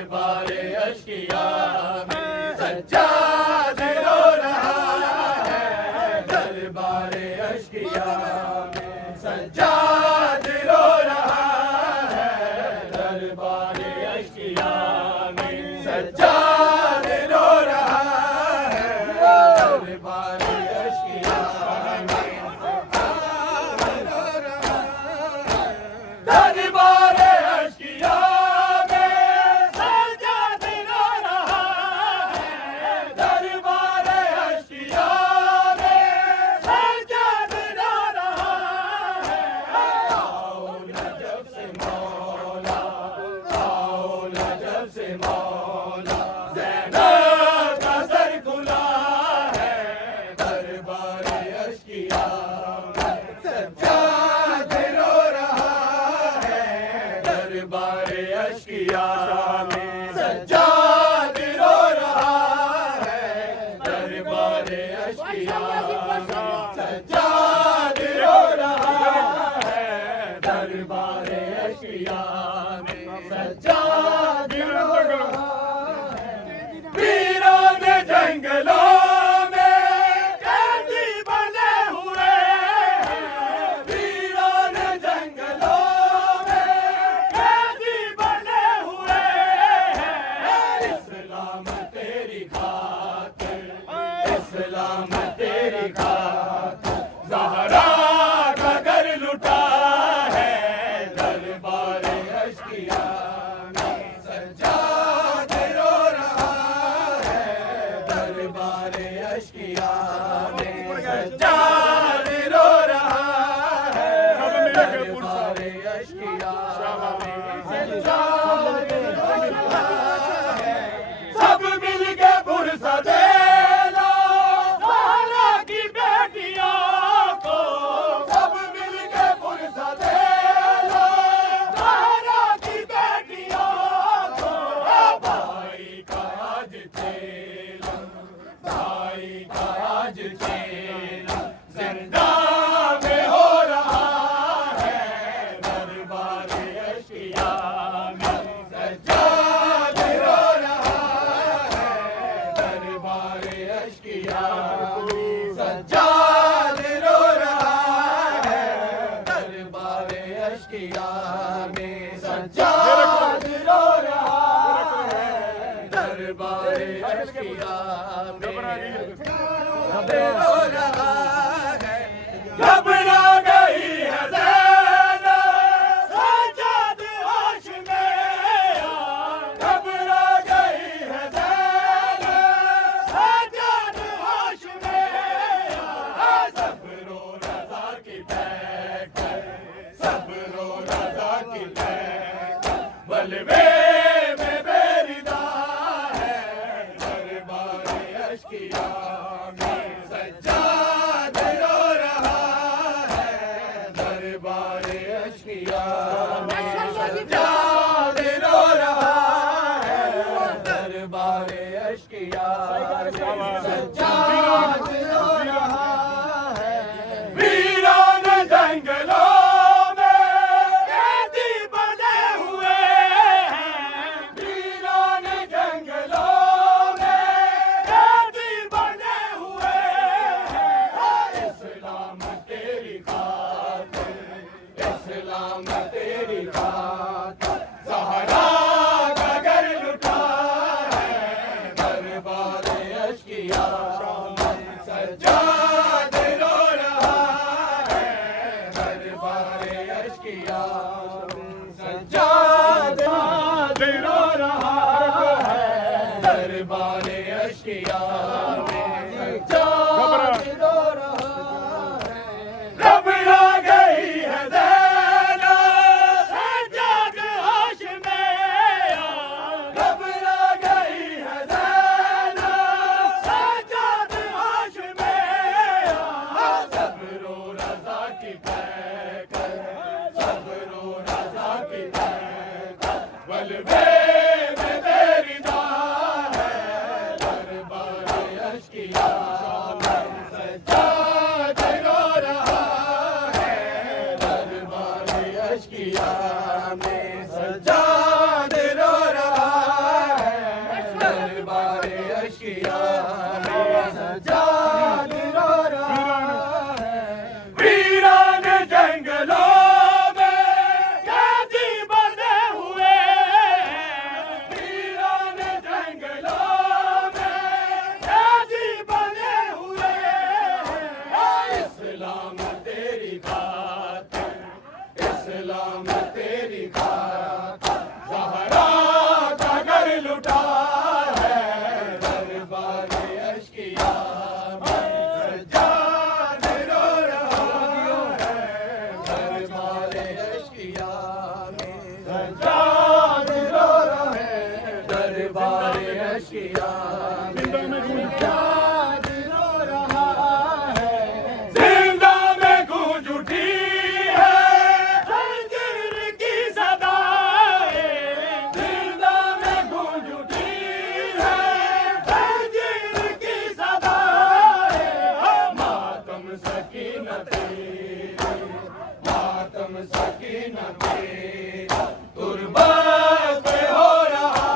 दरबारे अश्किया में सज्जाद रो रहा है, दरबारे अश्किया में सज्जाद रो रहा है, दरबारे अश्किया में सज्जाद रो रहा है, दरबारे अश्किया दरबारे अश्किया में सज्जाद रो रहा है, दरबारे अश्किया में सज्जाद रो रहा है। आओ नजफ से मौला, आओ नजफ से मौला, ज़ैनब का सर खुला है, दरबारे अश्किया में सज्जाद रो रहा है, दरबारे अश्किया में सज्जाद रो रहा है, दरबारे अश्किया में सज्जाद रो रहा है, दरबारे अश्किया में सज्जाद रो रहा है। वीरान जंगलों में कैदी बने हुए हैं, वीरान जंगलों में कैदी बने हुए हैं। इस्लाम तेरी खातिर, इस्लाम तेरी खातिर, ज़हरा का घर लुटा है, दरबारे अश्किया में सज्जाद रो रहा है, दरबारे अश्किया में सज्जाद रो रहा है, दरबारे अश्किया में सज्जाद रो रहा है। सब मिल के पुरसा दे लो ज़हरा की बेटियों को, सब मिल के पुरसा दे लो ज़हरा की बेटियों को। भाई का आज चेला, भाई का आज चेला जिंदा में हो रहा है, दरबारे अश्किया में सज्जाद रो रहा है, दरबारे अश्किया में सज्जाद रो रहा है, दरबारे अश्किया में सज्जाद रो रहा है, दरबारे अश्किया में रो रहा है। घबरा गई है ज़ैनब सज्जाद होश में, घबरा गई है ज़ैनब सज्जाद होश में। सब्रो रज़ा की बैठ, सब्रो रज़ा की बैठ, बलवे में बेरिदा है, दरबारे अश्किया में सज्जाद रो रहा है, दरबारे अश्किया में सज्जाद रो रहा है, दरबारे अश्किया में सज्जाद रो रहा है। वीरान जंगलों में कैदी बने हुए हैं, वीरान जंगलों में कैदी बने हुए हैं। इस्लाम तेरी खातिर, इस्लाम तेरी खातिर, ज़हरा का घर लुटा है, दरबारे अश्किया में सज्जाद रो रहा है, दरबारे अश्किया में सज्जाद रो रहा है, दरबारे अश्किया में सज्जाद रो रहा है। घबरा गई है ज़ैनब सज्जाद होश में, घबरा गई है ज़ैनब सज्जाद होश में। सब्रो रज़ा की बैठ, सब्रो रज़ा की बैठ, बलवे में बेरिदा है, दरबारे अश्किया में याद रो रहा है जिंदा में गूंज उठी है जंजीर की सदाएं जिंदा में गूंज उठी है जंजीर की सदाएं मातम सकीनते तुर्बत हो रहा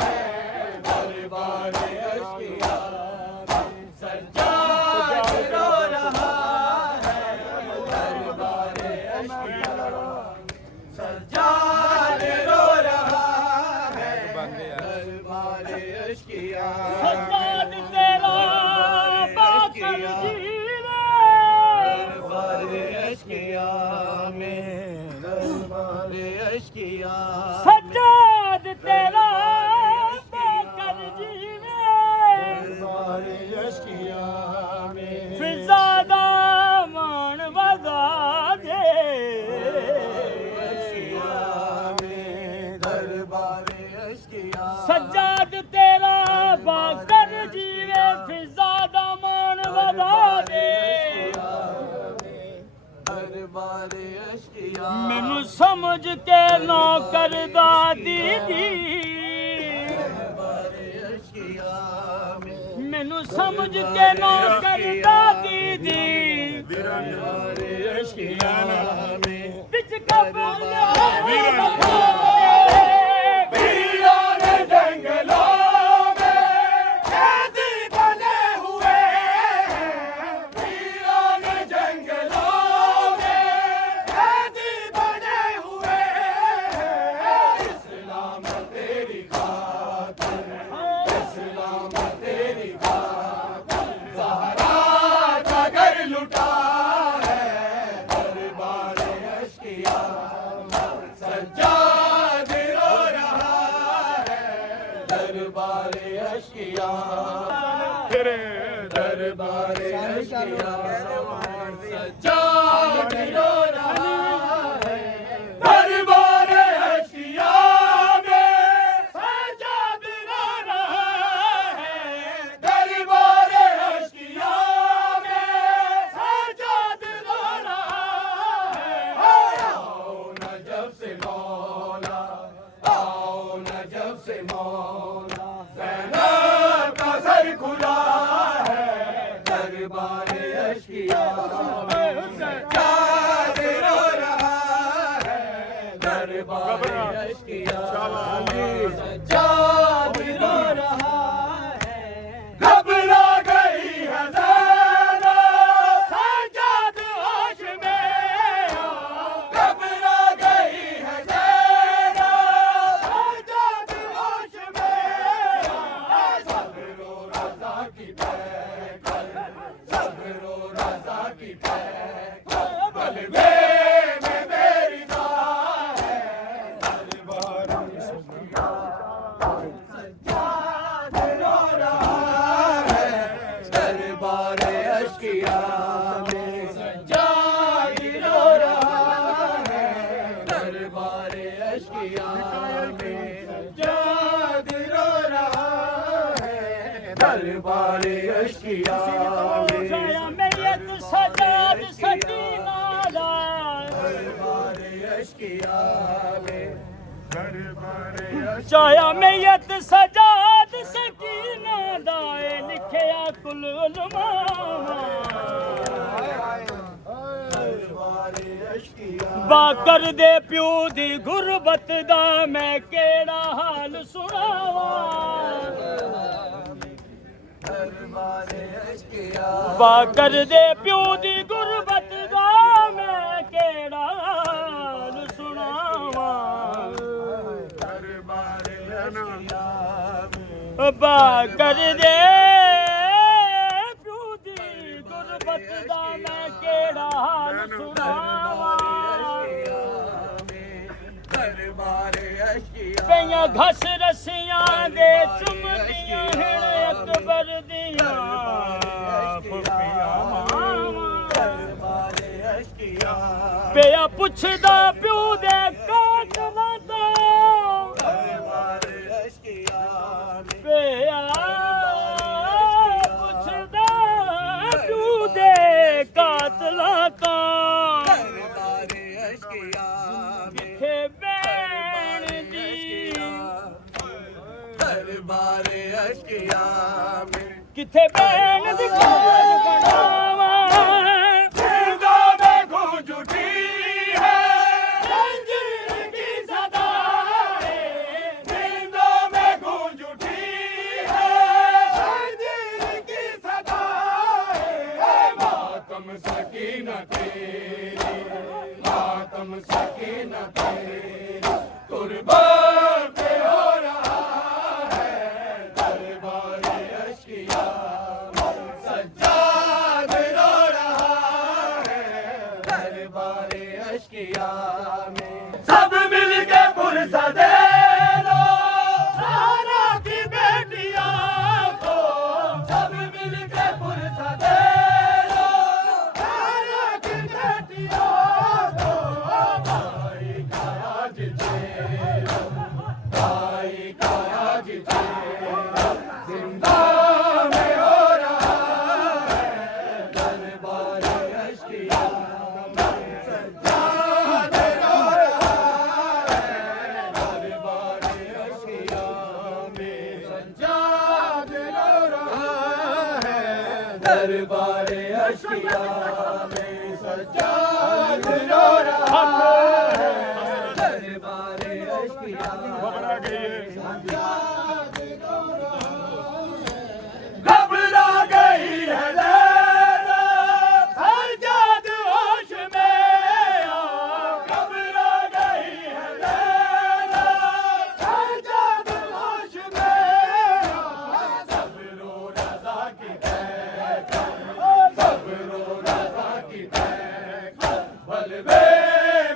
है दरबारे अश्किया सज्जाद रो रहा है दरबारे अश्किया सज्जाद रो रहा है दरबारे अश्किया सज्जाद तेरा बाकर जीवे दरबारे अश्किया में दरबारे अश्किया सज्जाद तेरा बाकर जीवे दरबारे अश्किया में फिजादा मान वदा दे अश्किया में दरबारे अश्किया सज्जाद तेरा बाकर जीवे फिजादा मान वदा दे दरबारे अश्किया मैनू समझ के नौकरदा दीदी दरबारे अश्किया में मैनू समझ के नौकरदा दीदी दरबारे अश्किया में बिच कबर वीरों ने जंगलों में कैदी बने हुए हैं वीरों ने जंगलों में कैदी बने हुए हैं इस्लाम तेरी खातिर इस्लाम तेरी खातिर सहारा का घर लुटा है दरबारे अश्किया सज्जाद रो रहा है दरबारे अश्किया दरबारे अश्किया सज्जाद रो रहा है दरबारे अश्किया में सज्जाद रो रहा है दरबारे अश्किया में सज्जाद रो रहा है आओ न जब से मौला आओ न जब से मौला ज़ैनब का सर खुला है दरबारे अश्किया सज्जाद रो रहा है दरबारे अश्किया सज्जाद रो रहा है घबरा गई है ज़ैनब सज्जाद होश में घबरा गई है ज़ैनब सज्जाद होश में सब्र रज़ा की पैकर सब्र रज़ा की पैकर बलवे में मेरी दाह है दरबारे अश्किया सज्जाद रो रहा है दरबारे अश्किया में सज्जाद रो रहा है दरबारे अश्किया में सज्जाद रो रहा है दरबारे अश्किया में मैयत सजाद सकीना दरबारे अश्किया में दरबारे चाया मैयत सजाद सकीना दाए लिखिया कुल उलमा दरबारे अश्किया बाकर दे प्यो दी गुरबत दा मैं केड़ा हाल सुनावा दरबारे अश्किया बाकर दे प्यो दी गुरबत दा मैं केड़ा हाल सुनावा दरबारे अश्किया बाकर दे प्यो दी गुरबत दा मैं केड़ा हाल सुनावा दरबारे अश्किया पईयां घस रसियां दे चुमदियां हिण अकबर दियां फुफियां मावां दरबारे अश्किया पिया पुछदा प्यो दे काटना तो दरबारे अश्किया पे दरबारे अश्किया में किथे बैन दी खोज बनावा जिंदा में गूंज उठी है जंजीर की सदा है जिंदा में गूंज उठी है जंजीर की सदा है मातम सकीना तेरी मातम सकीना तेरी कुर्बान पे हो रहा है दरबारे अश्किया में सज्जाद रो रहा है दरबारे अश्किया में सब मिल के पुरसा दे लो सारा की बेटियां को सब मिल के पुरसा दे लो सारा की बेटियां को भाई का आज तेरा भाई का आज तेरा जिंदा में हो रहा है दरबारे अश्किया में सज्जाद रो रहा है दरबारे अश्किया में सज्जाद रो रहा है दरबारे अश्किया में सज्जाद रो रहा है दरबारे अश्किया घबरा गई है लैला सज्जाद होश में घबरा गई है लैला सज्जाद होश में सब रो रज़ा की सब रो रज़ा की बलवे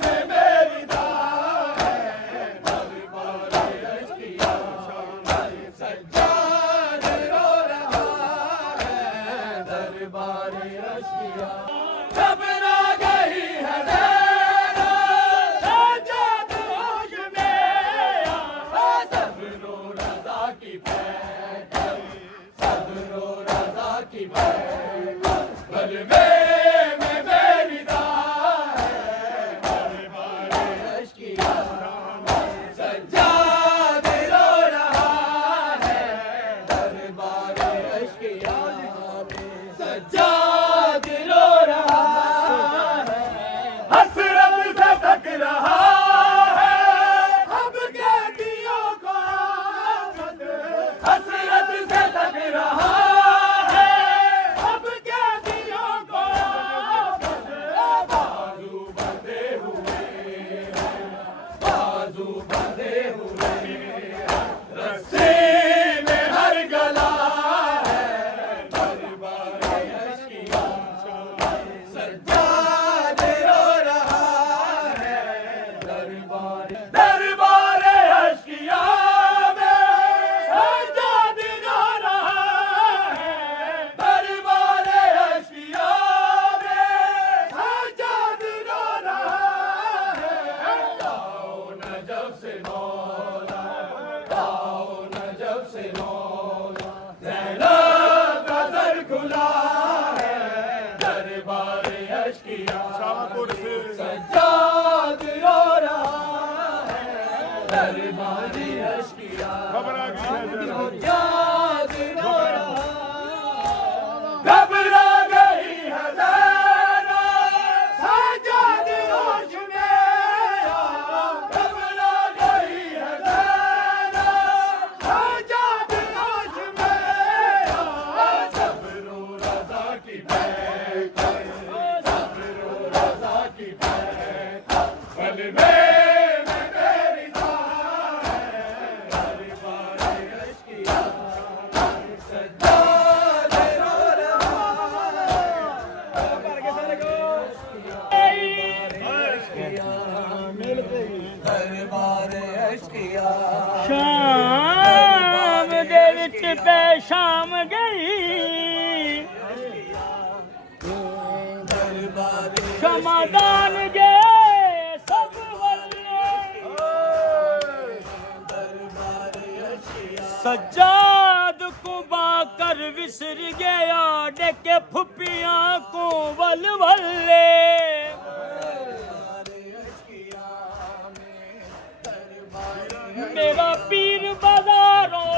में मेरी दाह है दरबारे अश्किया में सज्जाद रो रहा है दरबारे अश्किया घबरा गई है लैला सज्जाद होश में सब रो रज़ा की सब रो रज़ा की बलवे में मेरी दाह है दरबारे अश्किया में सज्जाद रो रहा है दरबारे अश्किया में सज्जाद रो रहा है हसरत से तक रहा है अब कैदियों को आमद हसरत से तक रहा है अब कैदियों को आमद बाजू बंधे हुए बाजू बंधे हुए रस्सी में हर गला है दरबारे अश्किया में सज्जाद रो रहा है दरबारे अश्किया में सज्जाद रो रहा है दरबारे अश्किया में सज्जाद रो रहा है आओ नजफ से मौला आओ नजफ से मौला ज़ैनब का सर खुला है दरबारे अश्किया में सज्जाद रो रहा है दरबारे अश्किया सज्जाद रो रहा घबरा गई है लैला सज्जाद होश में घबरा गई है लैला सज्जाद होश में सब रो रज़ा की सब रो रज़ा की बलवे में मेरी दाह है दरबारे अश्किया में सज्जाद रो रहा दरबारे अश्किया शाम दे विच पै शाम गई दरबारे समाधान गे सब वल्ले दरबारे अश्किया सज्जाद को बाकर विसर गया डेके फुपियां को वल वल्ले मेरा पीर बाजारों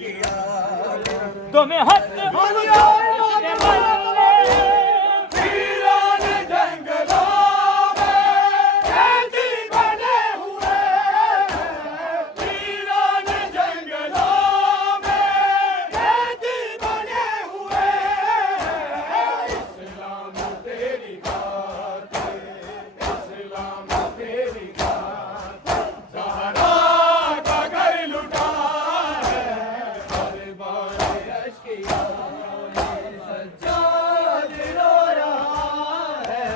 अश्किया तुम्हें हथ के मल्ले वीरान जंगलों में कैदी बने हुए वीरान जंगलों में कैदी बने हुए इस्लाम तेरी खातिर इस्लाम तेरी खातिर ज़हरा का घर लुटा है दरबार अश्किया में सज्जाद रो रहा है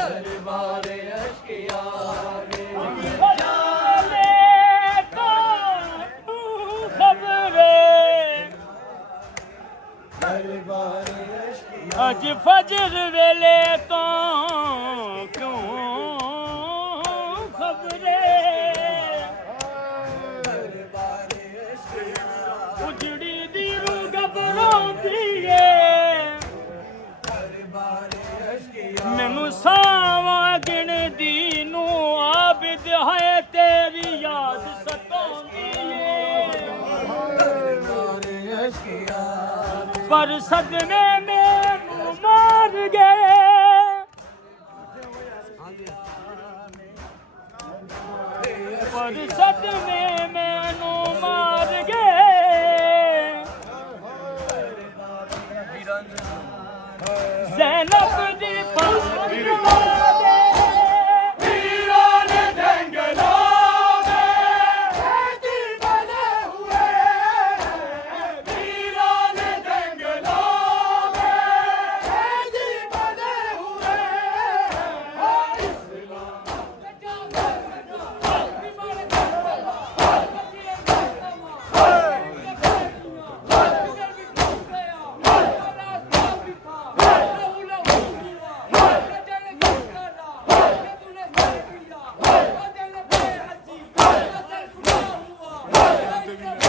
दरबार अश्किया में दरबार अश्किया अज फजर वेले तो क्यों खबरे दरबार अश्किया उजड़ी दी रू घबरां दिए दरबार अश्किया मैनू सावा गिन दी नू आबिद है तेरी याद सताउंदी है दरबार अश्किया पर सदमे में मार गए पर सदमे मैनू मार गए ज़ैनब दी फातिमा दे वीरान जंगलों में कैदी बने हुए वीरान जंगलों में कैदी बने हुए Thank you.